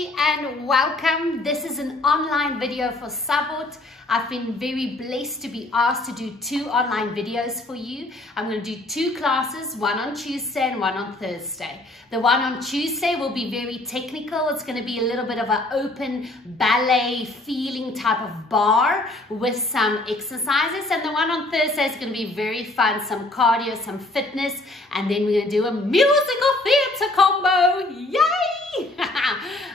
everybody and welcome. This is an online video for Sabot. I've been very blessed to be asked to do 2 online videos for you. I'm going to do 2 classes, one on Tuesday and one on Thursday. The one on Tuesday will be very technical. It's going to be a little bit of an open ballet feeling type of bar with some exercises. And the one on Thursday is going to be very fun, some cardio, some fitness, and then we're going to do a musical theatre combo. Yay!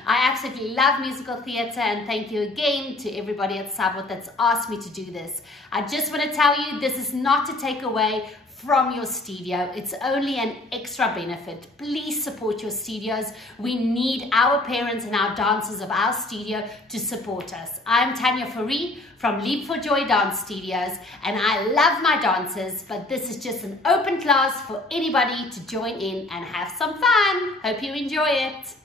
I absolutely love musical theatre, and thank you again to everybody at Sabot that's asked me to do this. I just want to tell you, this is not to take away from your studio. It's only an extra benefit. Please support your studios. We need our parents and our dancers of our studio to support us. I'm Tanya Fourie from Leap for Joy Dance Studios, and I love my dancers, but this is just an open class for anybody to join in and have some fun. Hope you enjoy it.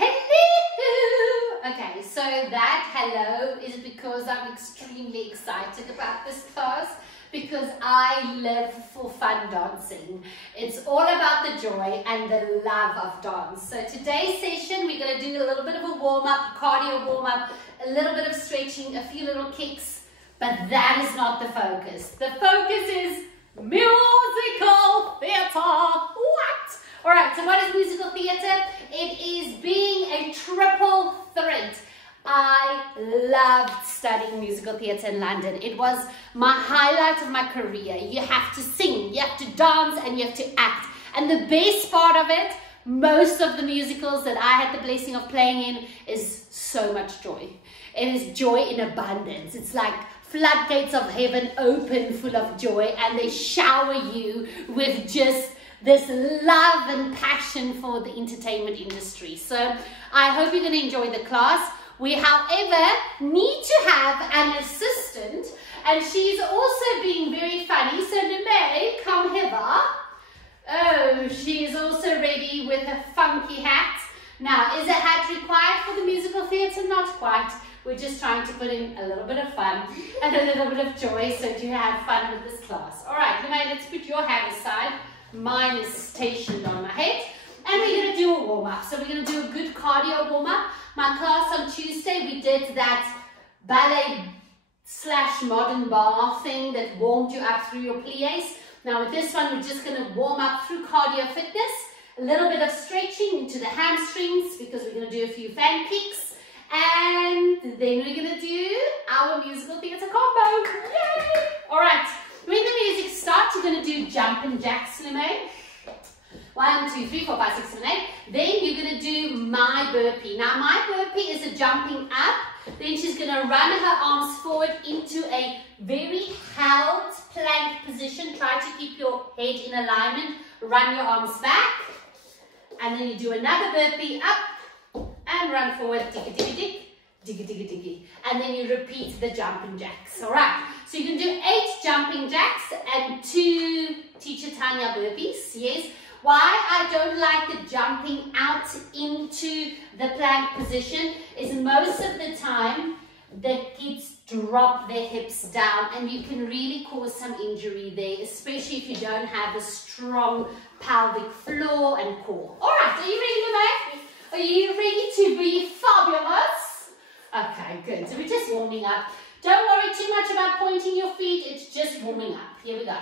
Hello! Okay, so that hello is because I'm extremely excited about this class, because I live for fun dancing. It's all about the joy and the love of dance. So today's session, we're going to do a little bit of a warm-up, cardio warm-up, a little bit of stretching, a few little kicks, but that is not the focus. The focus is musical theatre. What? All right, so what is musical theatre? It is being a triple threat. I loved studying musical theatre in London. It was my highlight of my career. You have to sing, you have to dance, and you have to act. And the best part of it, most of the musicals that I had the blessing of playing in, is so much joy. It is joy in abundance. It's like floodgates of heaven open full of joy, and they shower you with just this love and passion for the entertainment industry. So I hope you're going to enjoy the class. We, however, need to have an assistant, and she's also being very funny. So Neme, come hither. Oh, she is also ready with a funky hat. Now, is a hat required for the musical theatre? Not quite. We're just trying to put in a little bit of fun and a little bit of joy so to have fun with this class. All right, Neme, let's put your hat aside. Mine is stationed on my head. And we're going to do a warm-up. So we're going to do a good cardio warm-up. My class on Tuesday, we did that ballet / modern bar thing that warmed you up through your plies. Now with this one, we're just going to warm up through cardio fitness. A little bit of stretching into the hamstrings because we're going to do a few fan kicks. And then we're going to do our musical theatre combo. Yay! All right. When the music starts, you're going to do jumping jacks, Lime. 1, 2, 3, 4, 5, 6, 7, 8. Then you're going to do my burpee. Now my burpee is a jumping up. Then she's going to run her arms forward into a very held plank position. Try to keep your head in alignment. Run your arms back. And then you do another burpee up and run forward. Diggy, diggy, dig. Diggy, diggy, diggy. And then you repeat the jumping jacks. All right. So you can do 8 jumping jacks and 2 Teacher Tanya burpees. Yes. Why I don't like the jumping out into the plank position is most of the time the kids drop their hips down and you can really cause some injury there, especially if you don't have a strong pelvic floor and core. All right, are you ready, Mama? Are you ready to be fabulous? Okay, good. So we're just warming up. Don't worry too much about pointing your feet. It's just warming up. Here we go.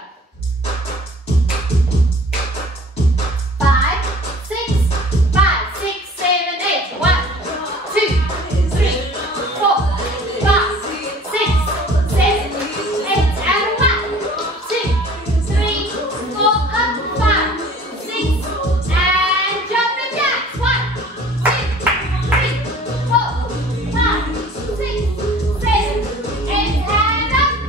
1, 2, 3, 4, 5, 6, 7, 8, and 1, 2, 3, 4, 5, 6, 7, 8, and up.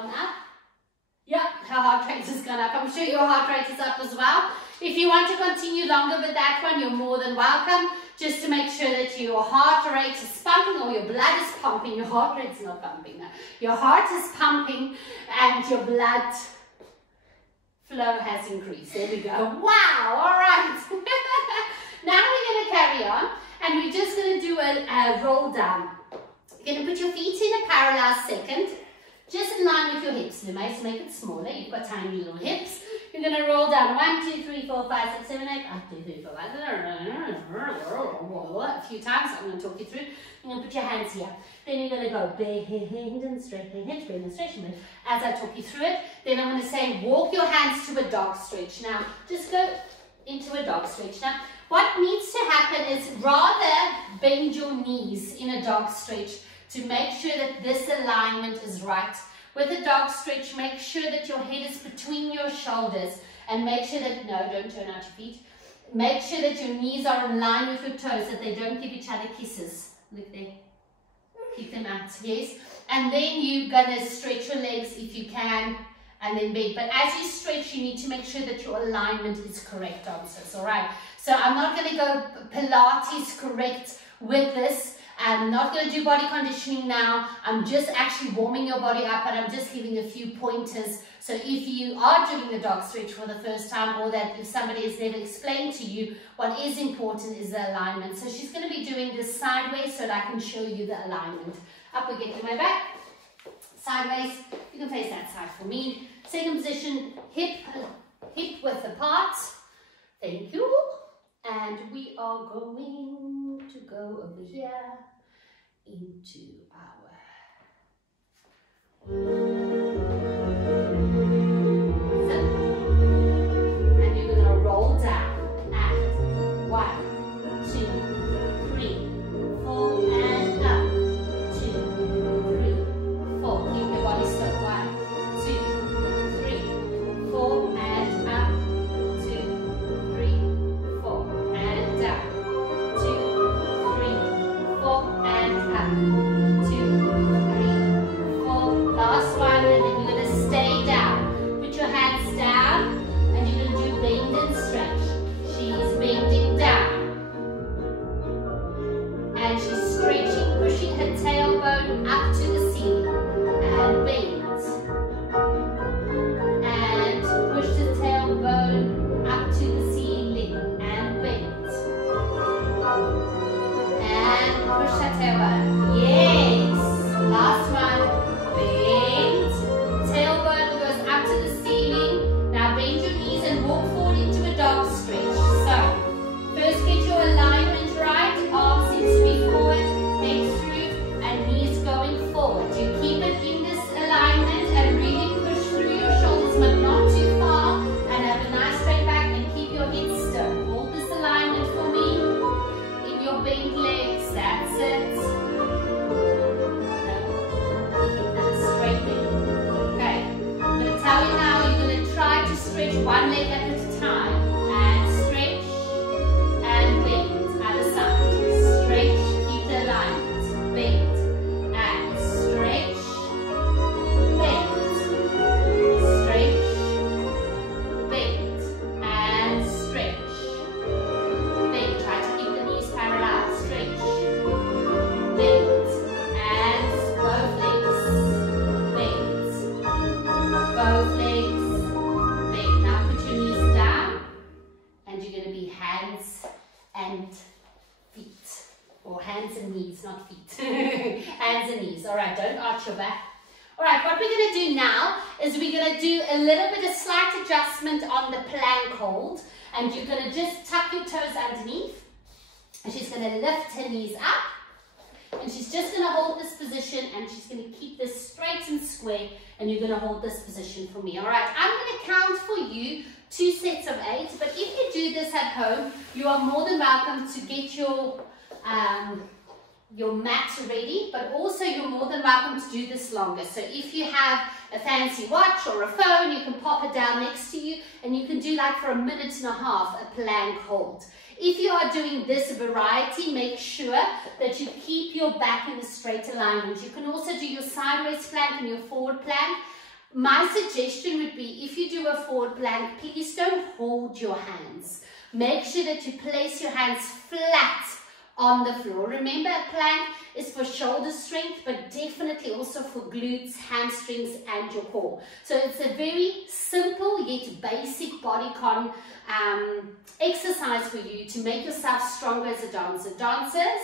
gone up. Yeah, her heart rate has gone up. I'm sure your heart rate is up as well. If you want to continue longer with that one, you're more than welcome. Just to make sure that your heart rate is pumping, or your blood is pumping. Your heart rate's not pumping now. Your heart is pumping and your blood flow has increased. There we go. Wow, all right. Now we're going to carry on, and we're just going to do a roll down. You're going to put your feet in a parallel second, just in line with your hips. You might make it smaller. You've got tiny little hips. You're going to roll down 1, 2, 3, 4, 5, 6, 7, 8, 1, 2, 3, 4, 5, a few times. I'm going to talk you through. You're going to put your hands here. Then you're going to go bend and stretch, bend and stretch. As I talk you through it, then I'm going to say walk your hands to a dog stretch. Now, just go into a dog stretch. Now, what needs to happen is rather bend your knees in a dog stretch to make sure that this alignment is right. With a dog stretch, make sure that your head is between your shoulders, and make sure that, no, don't turn out your feet. Make sure that your knees are in line with your toes, that they don't give each other kisses. Look there. Keep them out, yes. And then you're going to stretch your legs if you can, and then bend. But as you stretch, you need to make sure that your alignment is correct, dancers, all right? So I'm not going to go Pilates correct with this. I'm not going to do body conditioning now. I'm just actually warming your body up, but I'm just giving a few pointers. So if you are doing the dog stretch for the first time, or that if somebody has never explained to you, what is important is the alignment. So she's going to be doing this sideways so that I can show you the alignment. Up we get to my back. Sideways. You can face that side for me. Second position, hip width apart. Thank you. And we are going to go over here into our sit. And you're going to roll down and 1, 2, 3, 4 and up. 2, 3, 4. Keep your body still. 1, 2, 3, 4 and up. 2, 3, 4 and up. 2, 3, 4 and up. 2, 3, 4. Last one, and then you're going to stay down. Put your hands down, and you're going to do bend and stretch. She's bending down, and she's stretching, pushing her tailbone up to the ceiling, and bend, and push the tailbone up to the ceiling, and bend, and push that tailbone. Yes. Last one. Bend. Tailbone goes up to the ceiling. Now bend your knees and walk forward into a dog stretch. So, first get your alignment right. Arms seems to be forward, head through, and knees going forward. You keep it in this alignment and really push through your shoulders, but not too far. And have a nice straight back and keep your head still. Hold this alignment for me. In your bent legs. That's it. Tell you now, you're going to try to stretch one leg at a time, and stretch and bend other side. Stretch, keep the alignment, bend and stretch, bend, stretch, bend and stretch, bend. Try to keep the knees parallel. Stretch, bend and both legs, bend. Both legs, bend. Now put your knees down, and you're going to be hands and feet, or hands and knees, not feet. Hands and knees. All right, don't arch your back. All right, what we're going to do now is we're going to do a little bit of slight adjustment on the plank hold, and you're going to just tuck your toes underneath, and she's going to lift her knees up. And she's just going to hold this position, and she's going to keep this straight and square, and you're going to hold this position for me. All right, I'm going to count for you 2 sets of 8, but if you do this at home, you are more than welcome to get your mat ready, but also you're more than welcome to do this longer. So if you have a fancy watch or a phone, you can pop it down next to you, and you can do like for 1.5 minutes a plank hold. If you are doing this variety, make sure that you keep your back in a straight alignment. You can also do your sideways plank and your forward plank. my suggestion would be, if you do a forward plank, please don't hold your hands. Make sure that you place your hands flat on the floor. Remember, a plank is for shoulder strength, but definitely also for glutes, hamstrings, and your core. So it's a very simple yet basic bodycon exercise for you to make yourself stronger as a dancer. Dancers,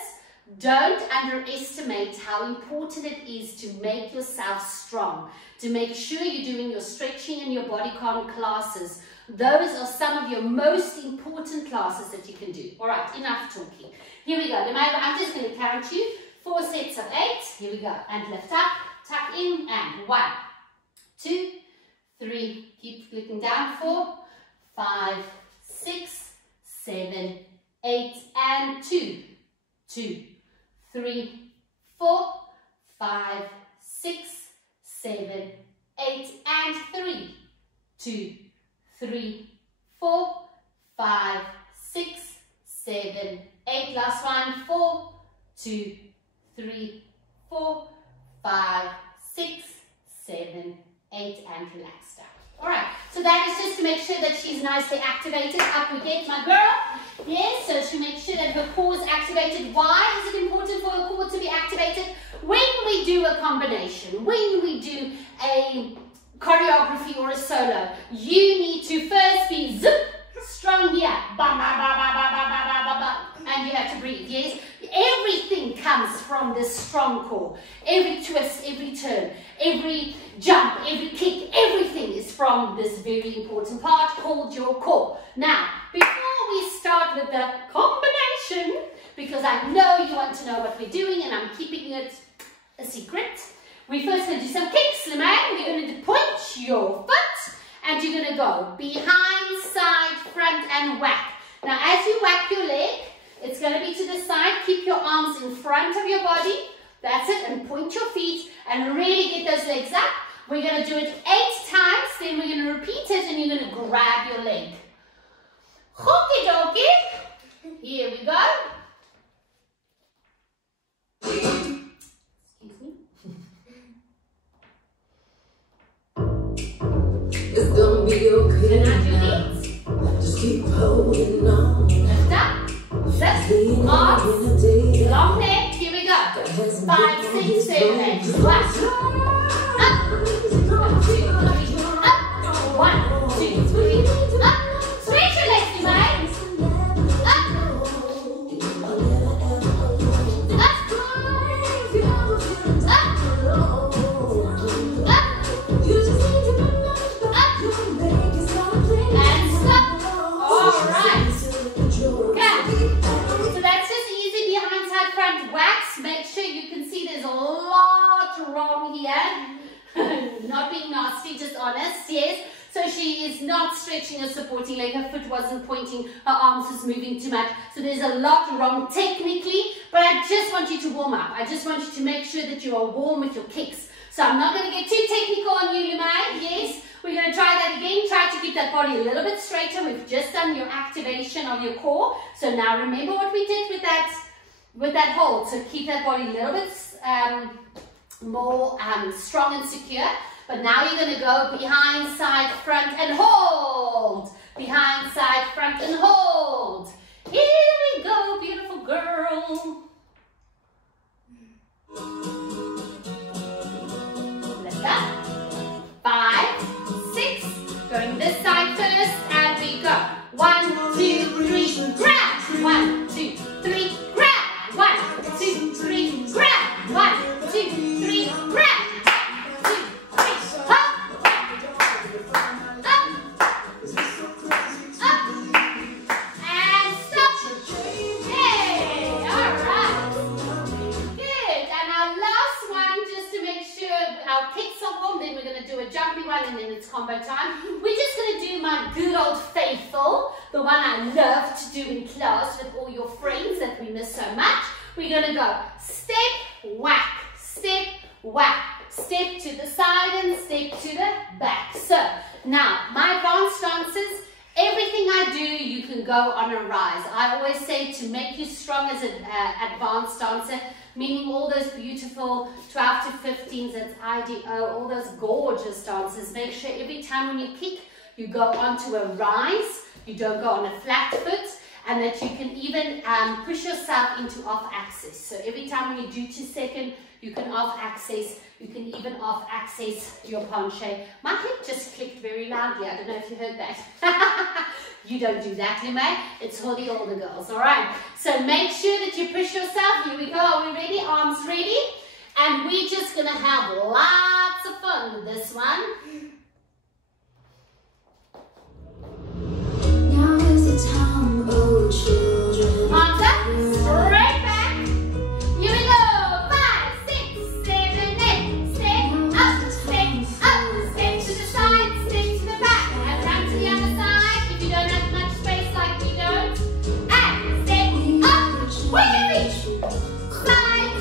don't underestimate how important it is to make yourself strong, to make sure you're doing your stretching and your bodycon classes. Those are some of your most important classes that you can do. All right, enough talking. Here we go. I'm just going to count you 4 sets of 8. Here we go. And lift up, tuck in, and 1, 2, 3. Keep looking down. 4, 5, 6, 7, 8, and 2, 2, 3, 4, 5, 6, 7, 8, and 3, 2, 3, 4, 5, 6, 7, 8. Last one. 4, 2, 3, 4, 5, 6, 7, 8, and relax down. All right. So that is just to make sure that she's nicely activated. Up we get, my girl. Yes. So she makes sure that her core is activated. Why is it important for her core to be activated? When we do a combination, when we do a choreography or a solo, you need to first be zip, strong here, ba, ba, ba, ba, ba, ba, ba, ba, ba, and you have to breathe. Yes, everything comes from this strong core. Every twist, every turn, every jump, every kick, everything is from this very important part called your core. Now, before we start with the combination, because I know you want to know what we're doing and I'm keeping it a secret, we're first going to do some kicks, Lemaine. We're going to point your foot and you're going to go behind, side, front, and whack. Now, as you whack your leg, it's going to be to the side. Keep your arms in front of your body. That's it. And point your feet and really get those legs up. We're going to do it 8 times. Then we're going to repeat it and you're going to grab your leg. Okie dokie. Here we go. It's gonna be okay. And now do these. Just keep holding on. Lift up. Zip. Arms. Long neck. Here we go. 5, 6, 7, 8. 1. Up. 1, 2, 3. Up. 1, 2, 3. Up. Stretch your legs, you might. Up. Make sure you can see there's a lot wrong here. Not being nasty, just honest, yes. So she is not stretching her supporting leg. Her foot wasn't pointing. Her arms was moving too much. So there's a lot wrong technically. But I just want you to warm up. I just want you to make sure that you are warm with your kicks. So I'm not going to get too technical on you, Lumai. Yes, we're going to try that again. Try to keep that body a little bit straighter. We've just done your activation of your core. So now remember what we did with that hold. So keep that body a little bit more strong and secure. But now you're going to go behind, side, front, and hold. Behind, side, front, and hold. Here we go, beautiful girl. Lift up. 5, 6. Going this side first, and we go. 1, 2, 3, grab. 1, 2, 3, grab. 1, 2, 3, grab. 1, 2, 3, grab. And then it's combo time. We're just going to do my good old faithful, the one I love to do in class with all your friends that we miss so much. We're going to go step, whack, step, whack, step to the side and step to the back. So now my advanced dancers, Everything I do, you can go on a rise. I always say to make you strong as an advanced dancer, meaning all those beautiful 12 to 15s, that's IDO, all those gorgeous dancers. Make sure every time when you kick, you go onto a rise, you don't go on a flat foot, and that you can even push yourself into off axis. So every time when you do 2 seconds, you can off axis, you can even off axis your penché. My head just clicked very loudly, I don't know if you heard that. You don't do that, Lume. It's for the older girls, all right? So make sure that you push yourself. Here we go, are we ready? Arms ready? And we're just gonna have lots of fun with this one. Now is the time, oh children. Arms up, straight back. Here we go. 5, 6, 7, 8. Step up, step to the side, step to the back, and run to the other side. If you don't have much space like we don't, and step up, where you reach. Slide,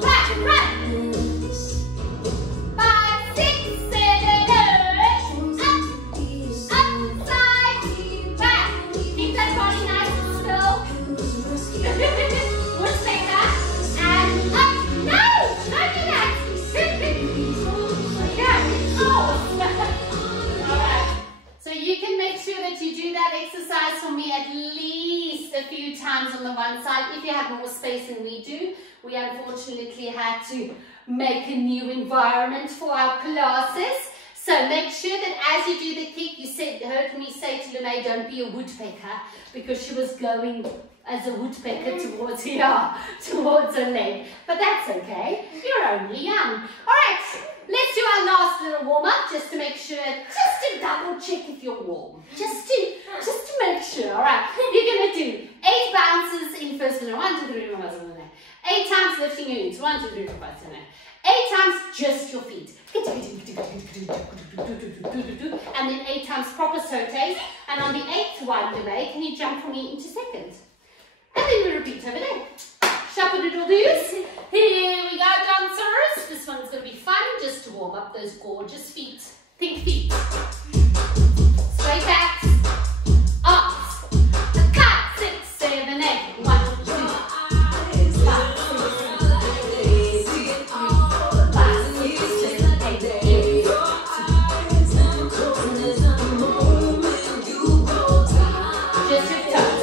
back, run. 5, 6, 7, 8. Up, side, back. Keep that body nice and still. What's that? And up. No, don't do that. Alright. So you can make sure that you do that exercise for me at least a few times on the one side. If you have more space than we do, we unfortunately had to make a new environment for our classes. So make sure that as you do the kick, you heard me say to Lume, don't be a woodpecker, because she was going as a woodpecker towards her leg. But that's okay, you're only young. All right, let's do our last little warm-up just to make sure, just to double check if you're warm. Just to make sure, all right. You're gonna do 8 bounces in first minute. 1, 2, 3, 4, 5, 6, 7, 8. 8 times lifting your knees. 1, 2, 3, 4, 5, 7, 8. 8 times just your feet. And then 8 times proper sautes. And on the 8th one, Lume, can you jump for me into second? And then we repeat over there. Shuffle-doodle-doos. Here we go, dancers. This one's going to be fun, just to warm up those gorgeous feet. Think feet. Straight backs. Arms. 5, 6, 7, 8. 1, 2, 5, 6, 7, 8. Just your toes.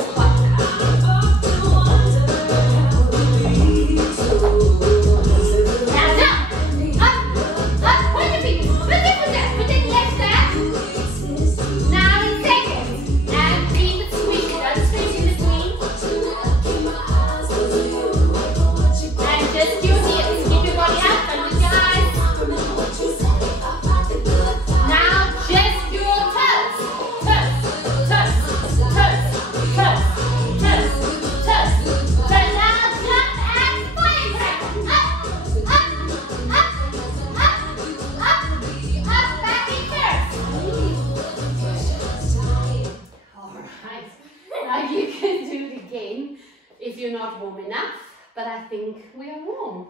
If you're not warm enough, but I think we are warm.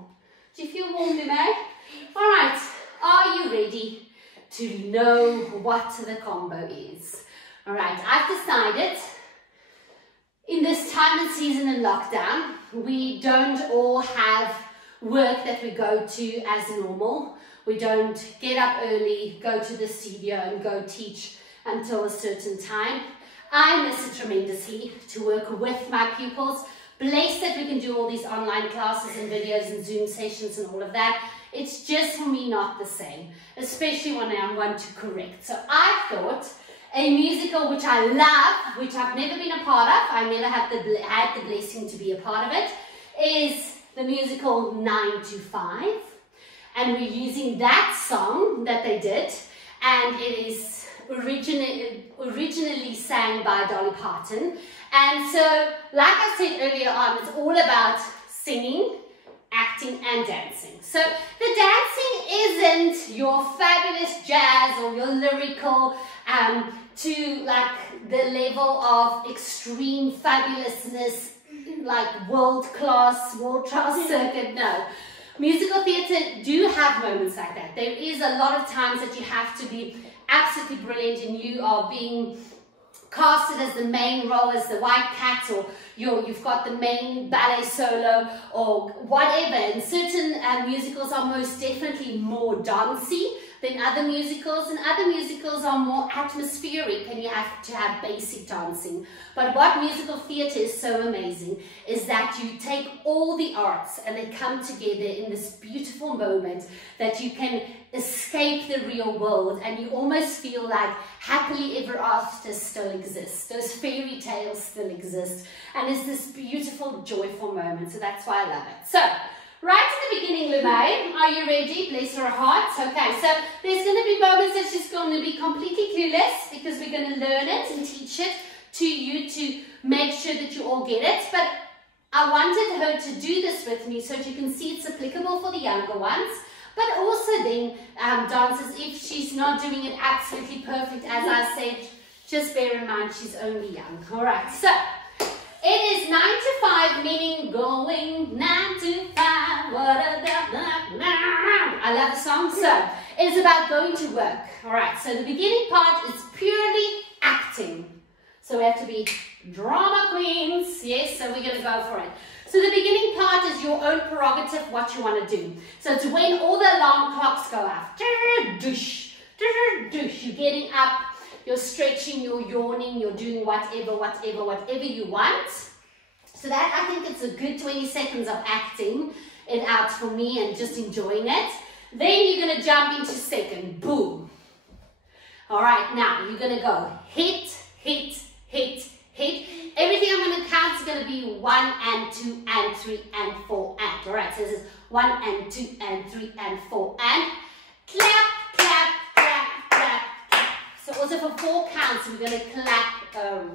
Do you feel warm, Lume? All right, are you ready to know what the combo is? All right, I've decided in this time and season in lockdown, we don't all have work that we go to as normal. We don't get up early, go to the studio and go teach until a certain time. I miss it tremendously to work with my pupils. Blessed that we can do all these online classes and videos and Zoom sessions and all of that. It's just for me not the same, especially when I'm one to correct. So I thought a musical which I love, which I've never been a part of, I never had the blessing to be a part of it, is the musical 9 to 5. And we're using that song that they did, and it is originally sang by Dolly Parton. And so, like I said earlier on, it's all about singing, acting and dancing. So the dancing isn't your fabulous jazz or your lyrical to like the level of extreme fabulousness, like world-class circuit, no. Musical theatre do have moments like that. There is a lot of times that you have to be absolutely brilliant and you are being cast it as the main role as the White Cat, or you've got the main ballet solo or whatever. And certain musicals are most definitely more dancey than other musicals, and other musicals are more atmospheric and you have to have basic dancing. But what musical theatre is so amazing is that you take all the arts and they come together in this beautiful moment that you can escape the real world, and you almost feel like happily ever after still exists. Those fairy tales still exist, and it's this beautiful, joyful moment. So that's why I love it. So, right at the beginning, Lumae, are you ready? Bless her heart. Okay, so there's going to be moments that she's going to be completely clueless, because we're going to learn it and teach it to you to make sure that you all get it. But I wanted her to do this with me so that you can see it's applicable for the younger ones. But also then, dancers, if she's not doing it absolutely perfect, as I said, just bear in mind she's only young. All right, so it is 9 to 5, meaning going 9 to 5. I love the song. So it's about going to work. All right, so the beginning part is purely acting. So we have to be drama queens. Yes, so we're going to go for it. So the beginning part is your own prerogative, what you want to do. So it's when all the alarm clocks go off. You're getting up, you're stretching, you're yawning, you're doing whatever you want. So that, I think it's a good 20 seconds of acting it out for me and just enjoying it. Then you're going to jump into second. Boom. All right, now you're going to go hit, hit, hit, hit. Everything I'm going to count is going to be 1 and 2 and 3 and 4 and. All right, so this is 1 and 2 and 3 and 4 and. Clap, clap, clap, clap, clap. So also for 4 counts, we're going to clap around.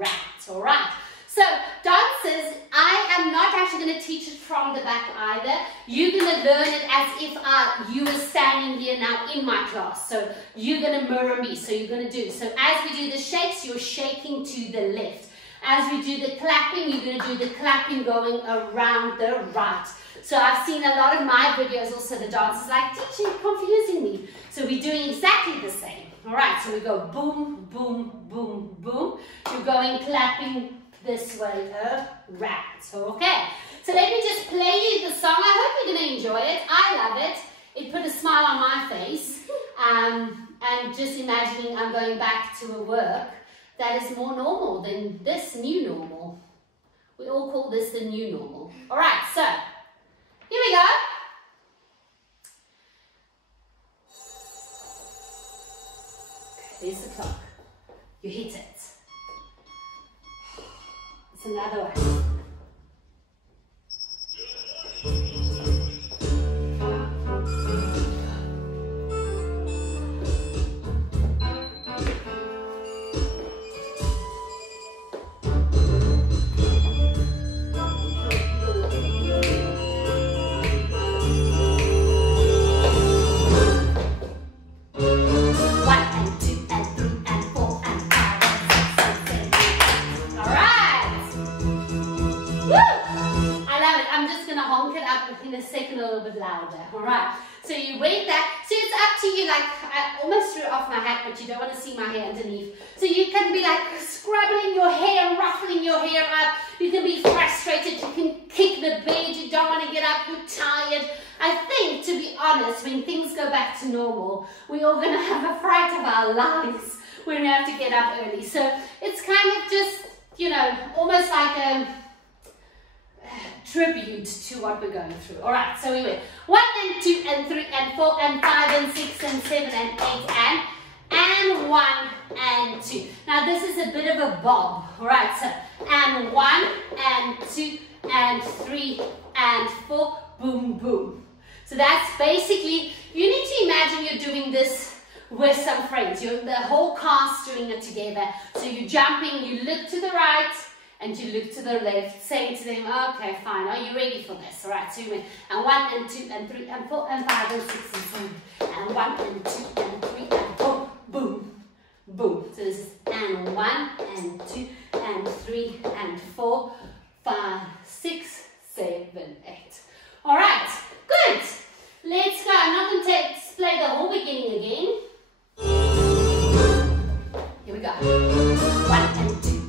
All right. So dancers, I am not actually going to teach it from the back either. You're going to learn it as if you were standing here now in my class. So you're going to mirror me. So you're going to do. So as we do the shakes, you're shaking to the left. As we do the clapping, you're going to do the clapping going around the right. So I've seen a lot of my videos also, the dancers like, teacher, you're confusing me. So we're doing exactly the same. All right, so we go boom, boom, boom, boom. You're going clapping this way around. So, okay. So let me just play you the song. I hope you're going to enjoy it. I love it. It put a smile on my face. And just imagining I'm going back to a work that is more normal than this new normal. We all call this the new normal. All right, so here we go. Okay, there's the clock. You hit it. It's another one. So you wait that. So it's up to you. Like, I almost threw off my hat, but you don't want to see my hair underneath. So you can be like scrubbing your hair, ruffling your hair up. You can be frustrated. You can kick the bed. You don't want to get up. You're tired. I think, to be honest, when things go back to normal, we're all going to have a fright of our lives when we have to get up early. So it's kind of just, you know, almost like a tribute to what we're going through. All right, so we went 1 and 2 and 3 and 4 and 5 and 6 and 7 and 8 and 1 and 2. Now this is a bit of a bob. All right, so and 1 and 2 and 3 and 4, boom, boom. So that's basically, you need to imagine you're doing this with some friends. You're the whole cast doing it together. So you're jumping, you look to the right, and you look to the left, saying to them, okay, fine, are you ready for this? All right, so you went, and 1 and 2 and 3 and 4 and 5 and 6 and 7, and 1 and 2 and 3 and 4, boom, boom. So this is and 1 and 2 and 3 and 4, 5, 6, 7, 8. All right, good. Let's go. I'm not going to play the whole beginning again. Here we go. 1 and 2.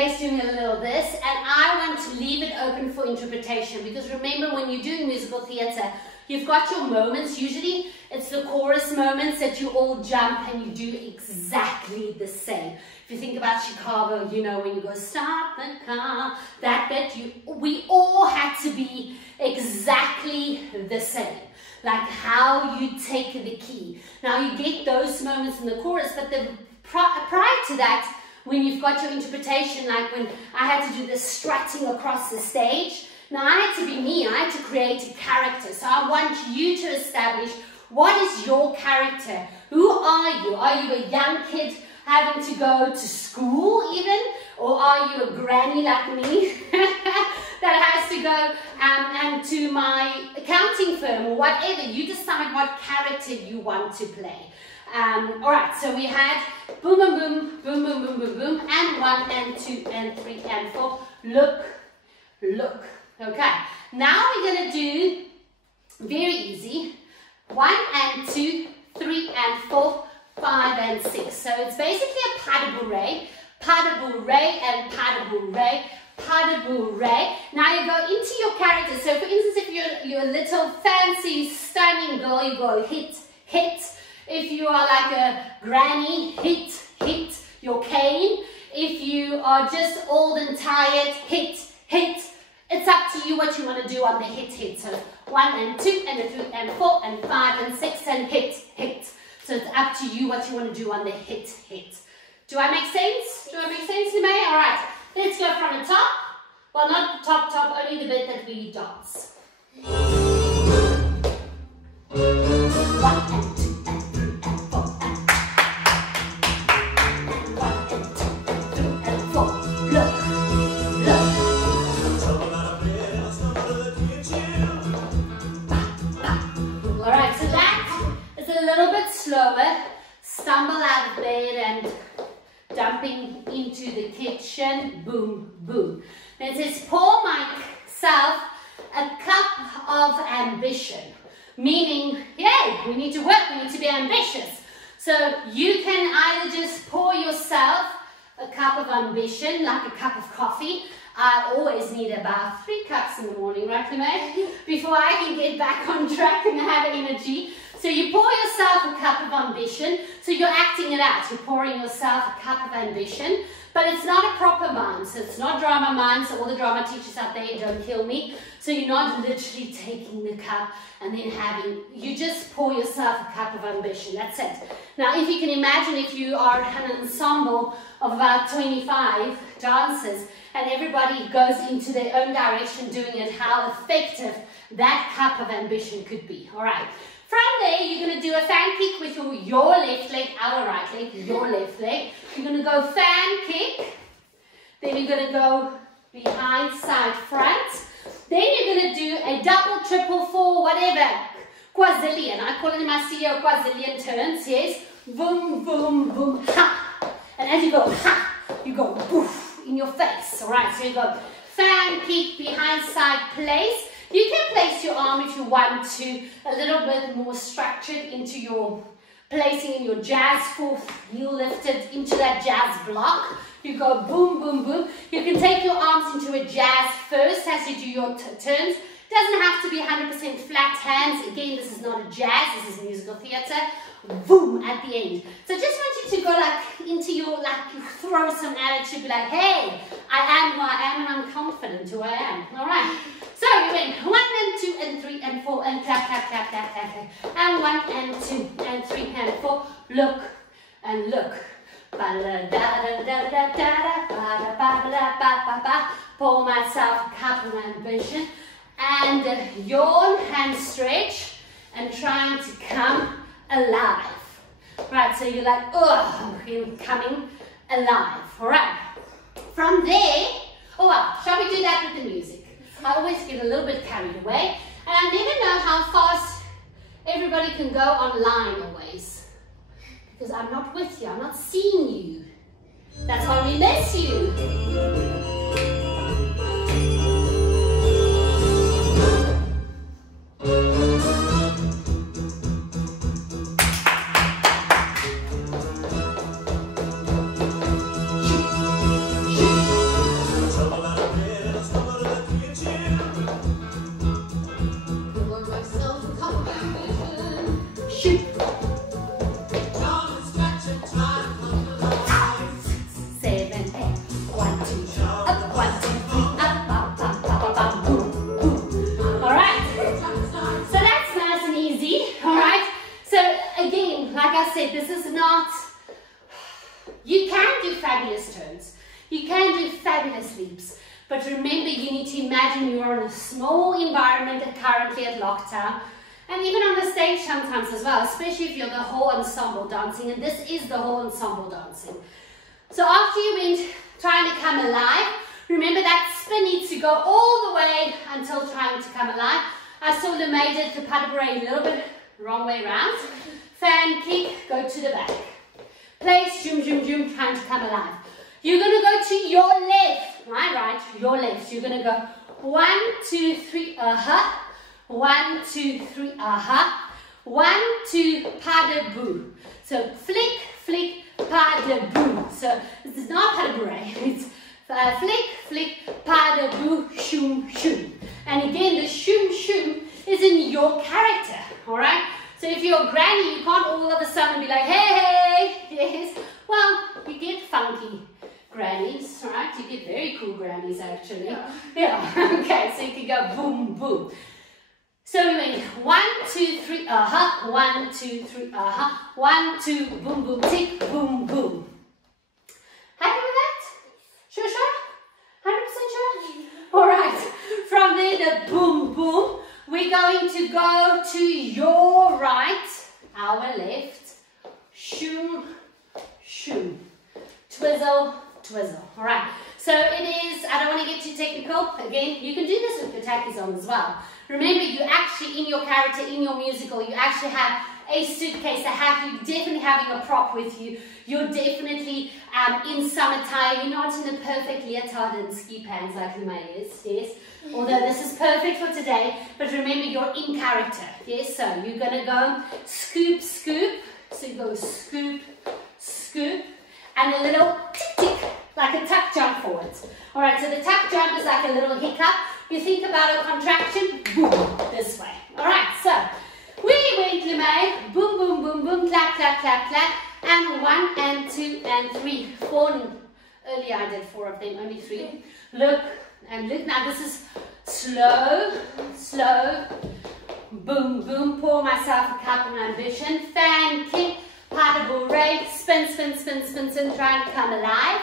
May's doing a little this, and I want to leave it open for interpretation, because remember, when you're doing musical theatre, you've got your moments. Usually it's the chorus moments that you all jump and you do exactly the same. If you think about Chicago, you know, when you go stop the car, that bit, we all had to be exactly the same. Like how you take the key. Now you get those moments in the chorus, but prior to that, when you've got your interpretation, like when I had to do the strutting across the stage, now I had to be me, I had to create a character. So I want you to establish, what is your character? Who are you? Are you a young kid having to go to school even? Or are you a granny like me that has to go and to my accounting firm or whatever? You decide what character you want to play. All right, so we had boom, boom, boom, boom, boom, boom, boom, boom, and 1 and 2 and 3 and 4. Look, look. Okay, now we're going to do very easy. 1 and 2, 3 and 4, 5 and 6. So it's basically a pas de bourrée and pas de bourrée, pas de bourrée. Now you go into your character. So for instance, if you're a little fancy, stunning girl, you go hit, hit. If you are like a granny, hit, hit your cane. If you are just old and tired, hit, hit. It's up to you what you want to do on the hit, hit. So 1 and 2 and 3 and 4 and 5 and 6 and hit, hit. So it's up to you what you want to do on the hit, hit. Do I make sense? Do I make sense, May? All right. Let's go from the top. Well, not top, only the bit that we dance. 1 and 2. Slower, stumble out of bed and dumping into the kitchen, boom, boom. Then it says, pour myself a cup of ambition, meaning, yay, we need to work, we need to be ambitious. So you can either just pour yourself a cup of ambition, like a cup of coffee. I always need about 3 cups in the morning, right, May? Before I can get back on track and have energy. So you pour yourself a cup of ambition, so you're acting it out. You're pouring yourself a cup of ambition, but it's not a proper mime. So it's not drama mime, so all the drama teachers out there, don't kill me. So you're not literally taking the cup and then you just pour yourself a cup of ambition, that's it. Now if you can imagine, if you are an ensemble of about 25 dancers and everybody goes into their own direction doing it, how effective that cup of ambition could be. All right. From there, you're going to do a fan kick with your left leg, our right leg, your left leg. You're going to go fan kick. Then you're going to go behind, side, front. Then you're going to do a double, triple, 4, whatever. Quazillion. I call it in my studio quazillion turns, yes. Boom, boom, boom, ha. And as you go, ha, you go boof in your face. All right, so you go fan kick, behind, side, place. You can place your arm if you want to, a little bit more structured into your placing in your jazz 4th heel lifted into that jazz block. You go boom, boom, boom. You can take your arms into a jazz first as you do your turns. Doesn't have to be 100% flat hands. Again, this is not a jazz, this is musical theatre. Boom at the end. So just want you to go like into your, like you throw some attitude, be like, hey, I am who I am and I'm confident who I am. All right. So you went 1 and 2 and 3 and 4 and clap, clap, clap, clap, clap, clap. And 1 and 2 and 3 and 4. Look and look. Pour myself a cup of ambition. And yawn and stretch and trying to come alive. Right, so you're like, oh, you're coming alive. All right. From there, oh well, shall we do that with the music? I always get a little bit carried away, and I never know how fast everybody can go online always. Because I'm not with you, I'm not seeing you. That's why we miss you. shoot. 7, 8, 1, 2, 3, up, 1, 2, 3, up, up, up, up, up, up, boom, boom. All right. So that's nice and easy. All right. So again, like I said, this is not. You can do fabulous turns. You can do fabulous leaps. But remember, you need to imagine you're in a small environment currently at lockdown. And even on the stage sometimes as well, especially if you're the whole ensemble dancing. And this is the whole ensemble dancing. So after you went trying to come alive, remember that spin needs to go all the way until trying to come alive. I saw Lemay did the pas de bourrée a little bit wrong way around. Fan kick, go to the back. Place, zoom, zoom, zoom, trying to come alive. You're going to go to your left, right, your left. So you're going to go 1, 2, 3, 1, 2, 3, 1, 2, pas de bourrée. So flick, flick, pas de bourrée. So this is not pas de bourrée. It's flick, flick, pas de bourrée, shoom, shoom. And again, the shoom, shoom is in your character, all right? So if you're a granny, you can't all of a sudden be like, hey, hey, yes. Well, you get funky grannies, right? You get very cool grannies, actually. Yeah. Okay, so you can go boom, boom. So we went 1, 2, 3, 1, 2, 3, 1, 2, boom, boom, tick, boom, boom. Happy with that? Sure, sure? 100% sure? All right. From there, the boom, boom. We're going to go to your right, our left, shoom, shoom, twizzle, twizzle. All right, so it is, I don't want to get too technical. Again, you can do this with your tackies on as well. Remember, you actually, in your character, in your musical, you actually have a suitcase, you're definitely having a prop with you. You're definitely in summertime. You're not in a perfect leotard and ski pants like Lemay is, yes. Although this is perfect for today, but remember you're in character, yes? So you're gonna go scoop, scoop. So you go scoop, scoop, and a little tick, tick, like a tuck jump forward. All right, so the tuck jump is like a little hiccup. You think about a contraction, boom, this way. All right, so we went Lemay, boom, boom, boom, boom, clap, clap, clap, clap, and 1 and 2 and 3, 4. Earlier I did 4 of them, only 3. Look and look. Now this is slow, slow, boom, boom. Pour myself a cup of ambition. Fan kick, pas de bourrée, spin, spin, spin, spin, spin, trying to come alive.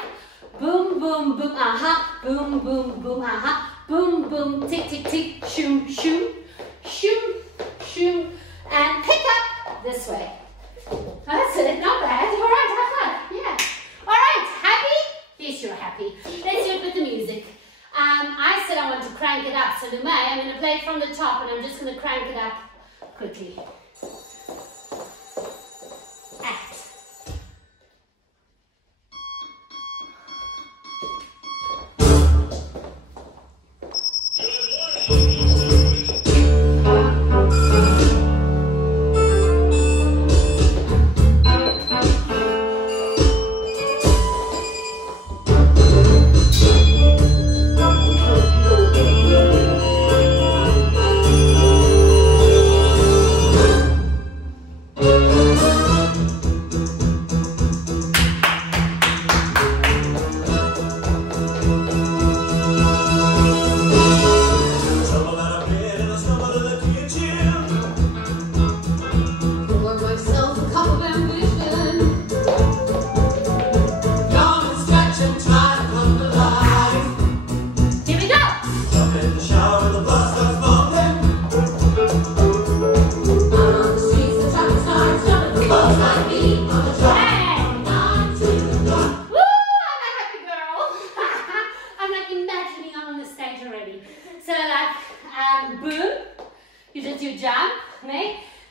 Boom, boom, boom, boom, boom, boom, boom, boom, tick, tick, tick, shoom, shoom, shoom, shoom, and pick up this way. That's it, not bad. All right, high five. Yeah. All right, happy? Yes, you're happy. Let's do it with the music. I said I want to crank it up, so Lemay, I'm going to play it from the top, and I'm just going to crank it up quickly. Act.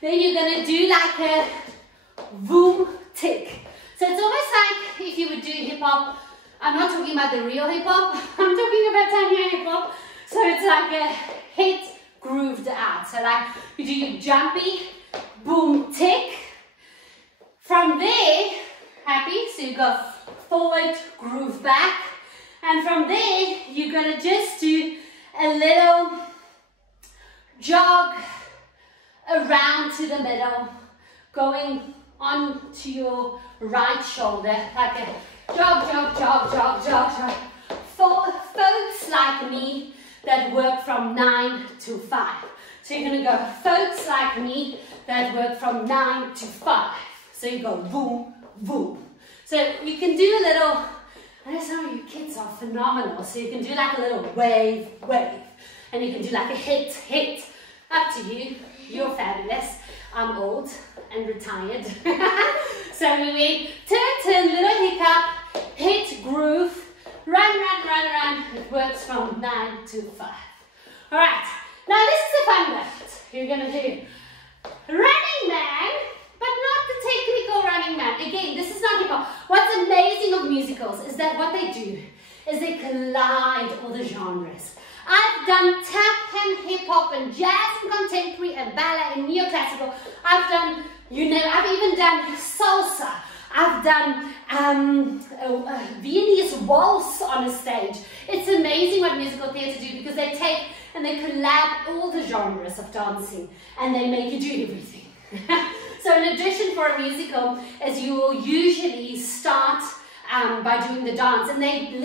Then you're going to do like a boom tick. So it's almost like if you would do hip hop. I'm not talking about the real hip hop. I'm talking about Tanya hip hop. So it's like a hit grooved out. So like you do your jumpy boom tick. From there, happy, so you go forward, groove back. And from there, you're going to just do a little jog around to the middle, going on to your right shoulder, like a jog, jog, jog, jog, jog, jog. For folks like me that work from 9 to 5. So you're going to go, folks like me that work from 9 to 5. So you go boom, boom. So you can do a little, I know some of you kids are phenomenal, so you can do like a little wave, wave. And you can do like a hit, hit. Up to you. You're fabulous. I'm old and retired. So we went turn, turn, little hiccup, hit, groove, run, run, run, run. It works from 9 to 5. All right. Now this is a fun bit. You're going to do running man, but not the technical running man. Again, this is not hip hop. What's amazing of musicals is that what they do is they collide all the genres. I've done tap and hip hop and jazz and contemporary and ballet and neoclassical. I've done, you know, I've even done salsa. I've done Viennese waltz on a stage. It's amazing what musical theatre do, because they take and they collab all the genres of dancing and they make you do everything. So in addition for a musical, as you will usually start by doing the dance, and they do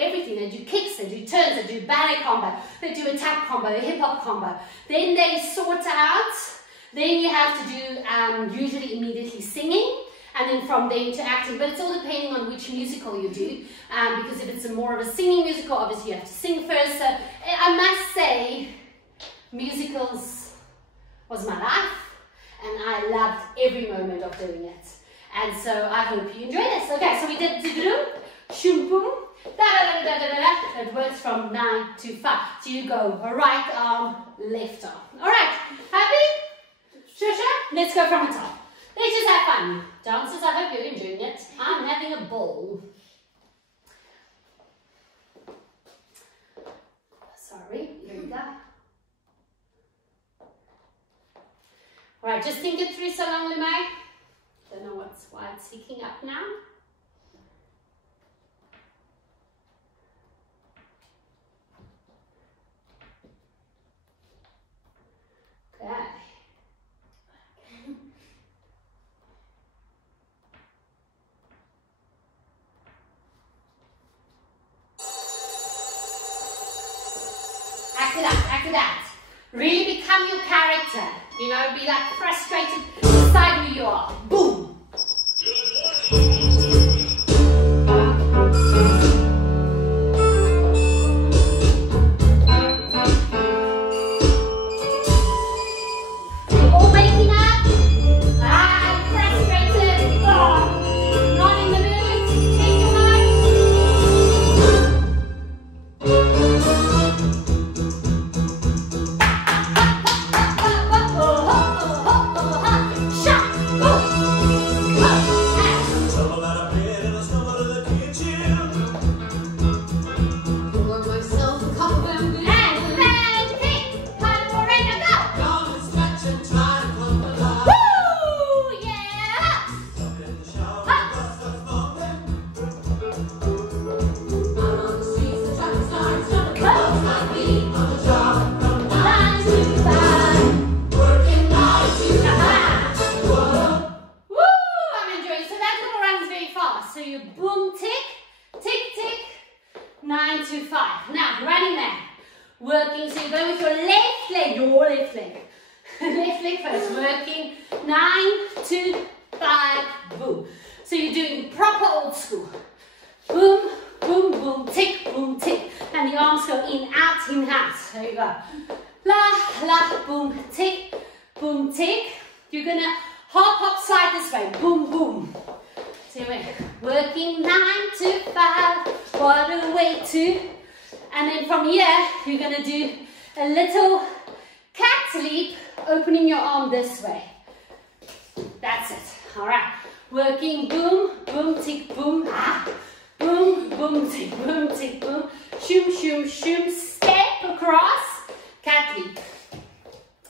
everything. They do kicks, they do turns, they do ballet combo, they do a tap combo, a hip hop combo. Then they sort out, then you have to do usually immediately singing, and then from there into acting. But it's all depending on which musical you do, because if it's more of a singing musical, obviously you have to sing first. So I must say, musicals was my life, and I loved every moment of doing it. And so I hope you enjoy this. Okay, so we did do shoom boom, da da da da da da. It works from 9 to 5. So you go right arm, left arm. All right, happy? Trisha, let's go from the top. Let's just have fun. Dancers, I hope you're enjoying it. I'm having a ball. Sorry, here we go. All right, just think it through so long, Lumay. Don't know why it's hicking up now. Okay. Act it out, act it out. Really become your character. You know, be like frustrated, decide who you are. Boom. So you boom, tick, tick, tick, 9 to 5. Now, running man. Working, so you go with your left leg, left leg first. Working, 9 to 5, boom. So you're doing proper old school. Boom, boom, boom, tick, and the arms go in, out, in, out. There you go. La, la, boom, tick, boom, tick. You're gonna hop, hop, slide this way. Boom, boom. So we're working 9 to 5, what a way to. And then from here, you're gonna do a little cat leap, opening your arm this way. That's it. All right. Working boom, boom, tick, boom, ah. Boom, boom, tick, boom, shoom, shoom, shoom, step across, cat leap.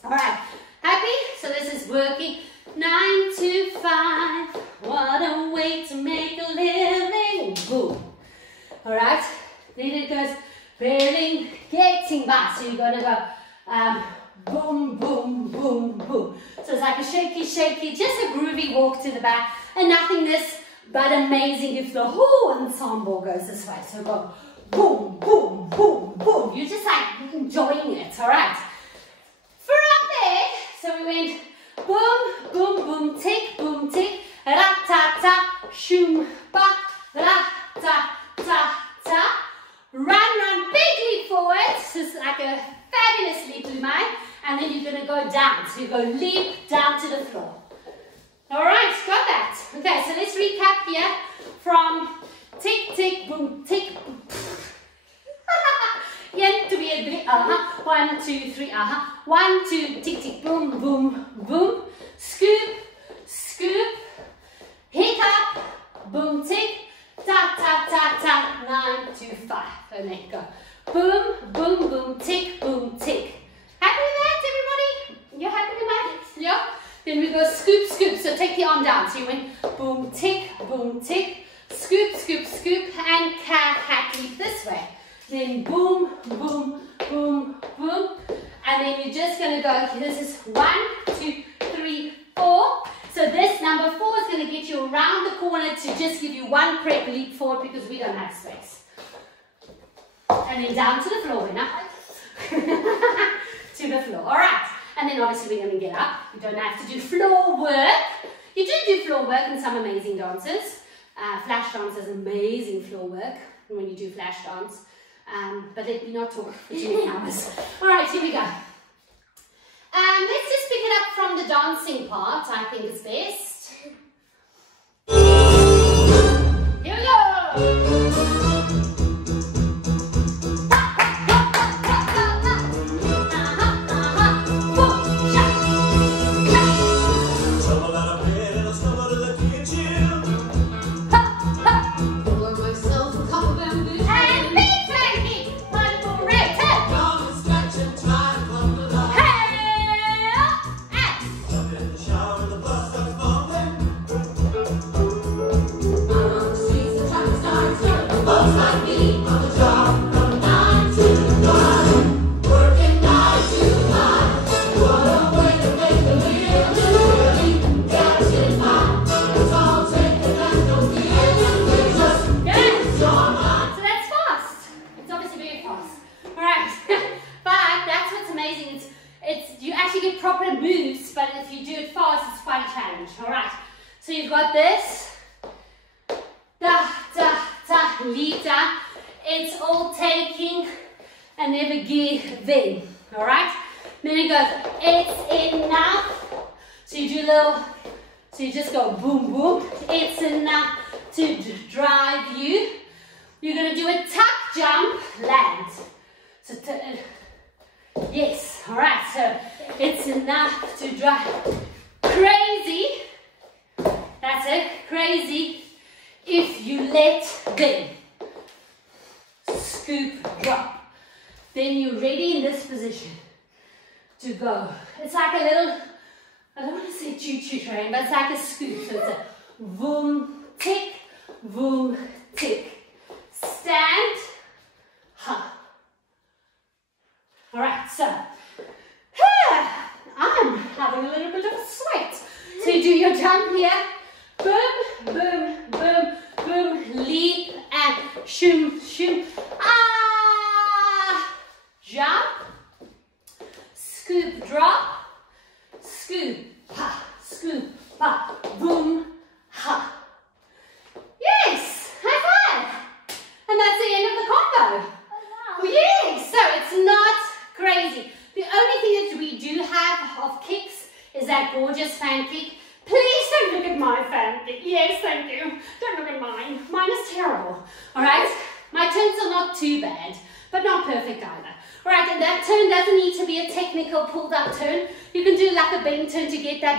All right, happy? So this is working 9 to 5, what a way to make a living, boom. All right, then it goes, getting by, so you're gonna go boom, boom, boom, boom. So it's like a shaky, shaky, just a groovy walk to the back, and nothingness but amazing if the whole ensemble goes this way. So go boom, boom, boom, boom. You're just like enjoying it, all right? From there, so we went boom, boom, boom, tick, ra-ta-ta, shoom, ba, ra-ta-ta-ta. Run, big leap forward. So it's like a fabulous leap, Lumai. And then you're going to go down. So you go leap down to the floor. All right, got that. Okay, so let's recap here from tick, tick, boom, tick, boom. 1, 2, 3, 1, 2, 3, 1, 2, tick, tick, boom, boom, boom. Scoop, scoop, hiccup, boom, tick, ta, ta, ta, ta, 9, 2, 5. And then go. Boom, boom, boom, tick, boom, tick. Happy with that, everybody? You happy with that? Yeah? Then we go scoop, scoop. So take the arm down. So you went boom, tick, scoop, scoop, scoop, and hat leap this way. Then boom, boom, boom, boom. And then you're just going to go, this is 1, 2, 3, 4. So this number 4 is going to get you around the corner to just give you one prep leap forward because we don't have space. And then down to the floor, winner. To the floor. All right. And then obviously we're going to get up. You don't have to do floor work. You do floor work in some amazing dances. Flash dance is amazing floor work when you do flash dance. But let me not talk for 2 hours. All right, here we go. Let's just pick it up from the dancing part. I think it's best. Here we go.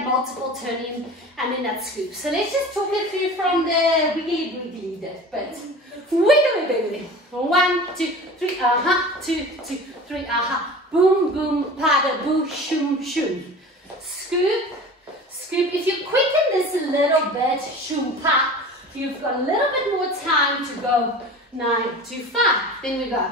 Multiple turning and then that scoop. So let's just talk it through from the wiggly but wiggly. 1, 2, 3, 2, 2, 3, boom, boom, pada, boo, shoom, shoom. Scoop, scoop. If you quicken this a little bit, shoom, pa, you've got a little bit more time to go 9 to 5. Then we go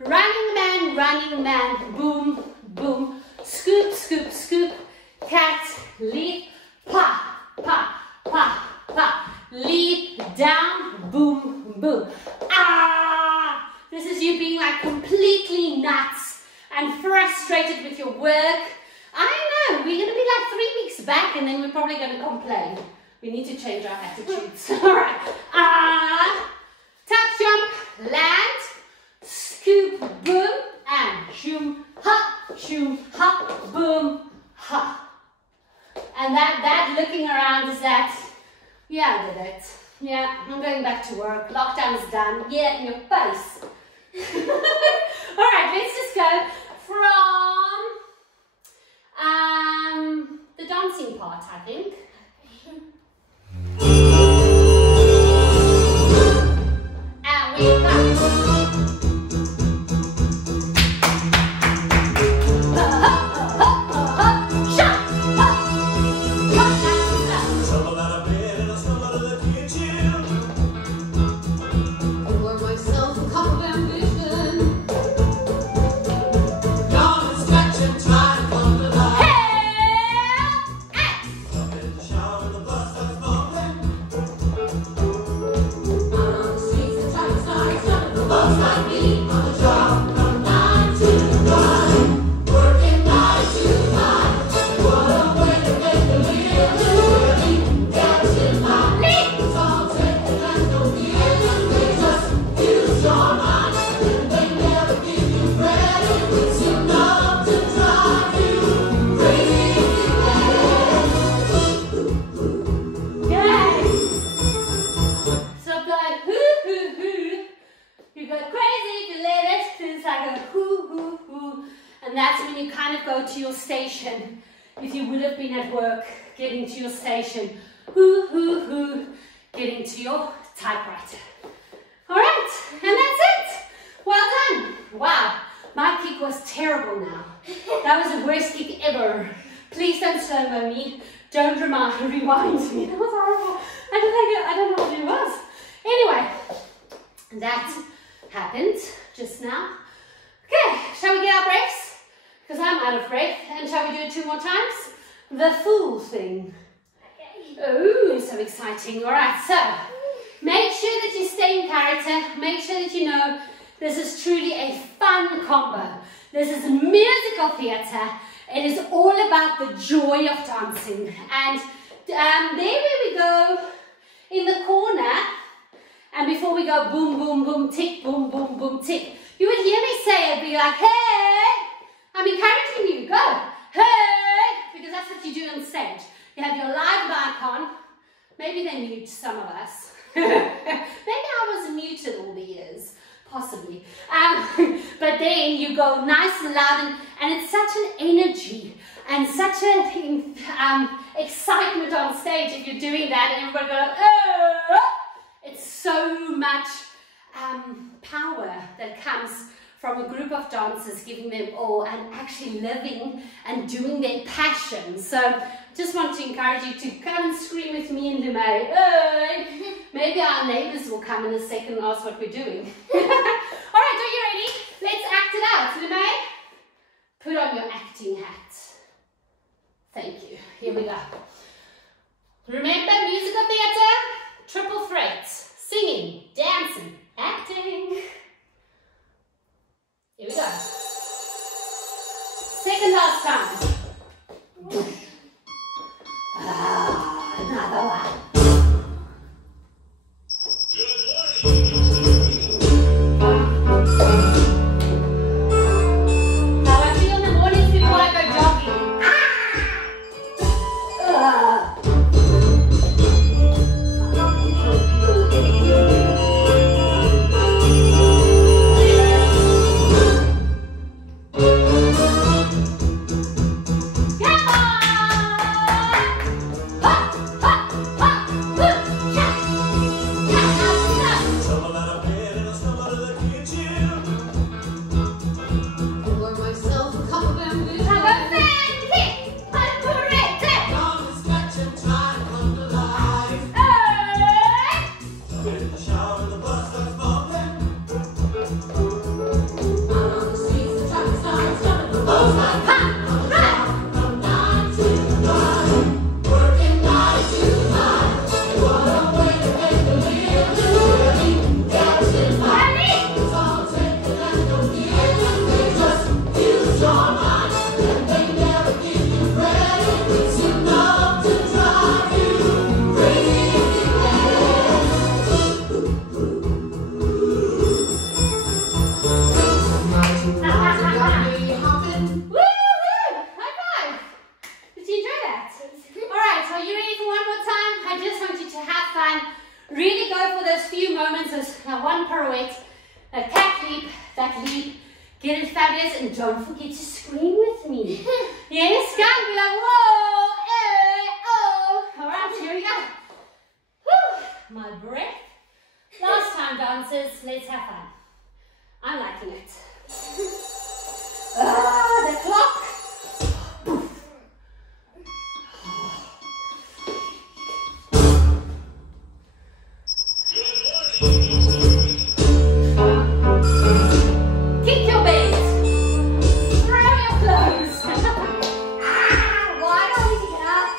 running man, boom, boom, scoop, scoop, scoop, cat, leap, pa, pa, pa, pa, leap, down, boom, boom. Ah! This is you being like completely nuts and frustrated with your work. I know, we're going to be like 3 weeks back and then we're probably going to complain. We need to change our attitudes. All right. Ah! Touch, jump, land, scoop, boom, and shoom, ha, boom, ha. And that looking around is that, yeah, I did it. Yeah, I'm going back to work. Lockdown is done. Yeah, in your face. All right, let's just go from the dancing part, I think. And we come. If you would have been at work, getting to your station, hoo, hoo, hoo, getting to your typewriter. All right, and that's it. Well done. Wow, my kick was terrible now. That was the worst kick ever. Please don't slow-mo me. Don't rewind me. That was horrible. I don't know what it was. Anyway, that happened just now. Okay, shall we get our breaths? Because I'm out of breath. And shall we do it 2 more times? The fool thing. Okay. Oh, so exciting. All right, so make sure that you stay in character. Make sure that you know this is truly a fun combo. This is musical theatre. It is all about the joy of dancing. And there we go in the corner. And before we go boom, boom, boom, tick, boom, boom, boom, tick, you would hear me say it, be like, hey, I'm encouraging you, go, hey, because that's what you do on stage. You have your live icon. Maybe they mute some of us. Maybe I was muted all the years, possibly. But then you go nice and loud, and it's such an energy and such an excitement on stage if you're doing that, and everybody goes, oh! It's so much power that comes from a group of dancers giving them all and actually living and doing their passion. So just want to encourage you to come and scream with me and Lumay. Hey! Maybe our neighbors will come in a second and ask what we're doing. All right, are you ready? Let's act it out. Lumay, put on your acting hat. Thank you. Here we go. Remember, musical theatre, triple threat. Singing, dancing, acting. Here we go. Second last time. Another one. How I feel in the mornings before I go jogging. Really go for those few moments, those one pirouette, that cat leap, that leap. Get it fabulous, and don't forget to scream with me. Yes, go and be like, whoa, oh. All right, here we go. Whew, my breath. Last time, dancers, let's have fun. I'm liking it. The clock. Kick your bed. Throw your clothes. Why don't we get up?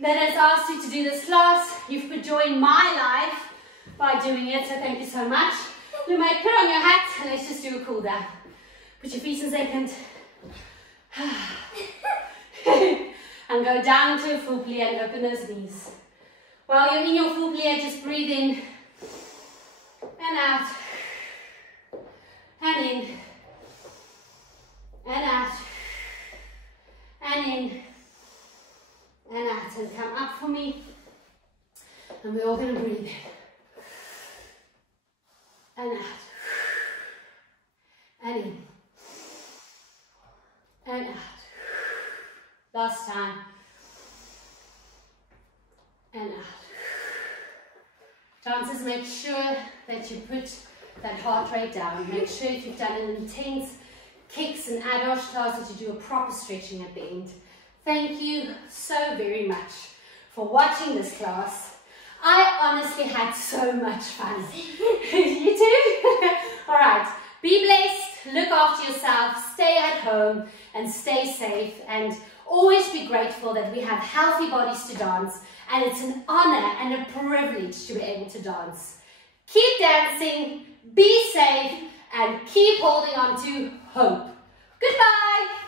That has asked you to do this class. You've joined my life by doing it, so thank you so much. You may put on your hat and let's just do a cool down. Put your feet in second. And go down to a full plie and open those knees. While you're in your full plie, just breathe in and out. And in. And out. And in. And out, and come up for me, and we're all going to breathe in, and out, and in, and out, last time, and out. Dancers, make sure that you put that heart rate down. Make sure if you've done an intense kicks and adage class that you do a proper stretching at the end. Thank you so very much for watching this class. I honestly had so much fun. You too? All right. Be blessed, look after yourself, stay at home and stay safe, and always be grateful that we have healthy bodies to dance, and it's an honor and a privilege to be able to dance. Keep dancing, be safe, and keep holding on to hope. Goodbye.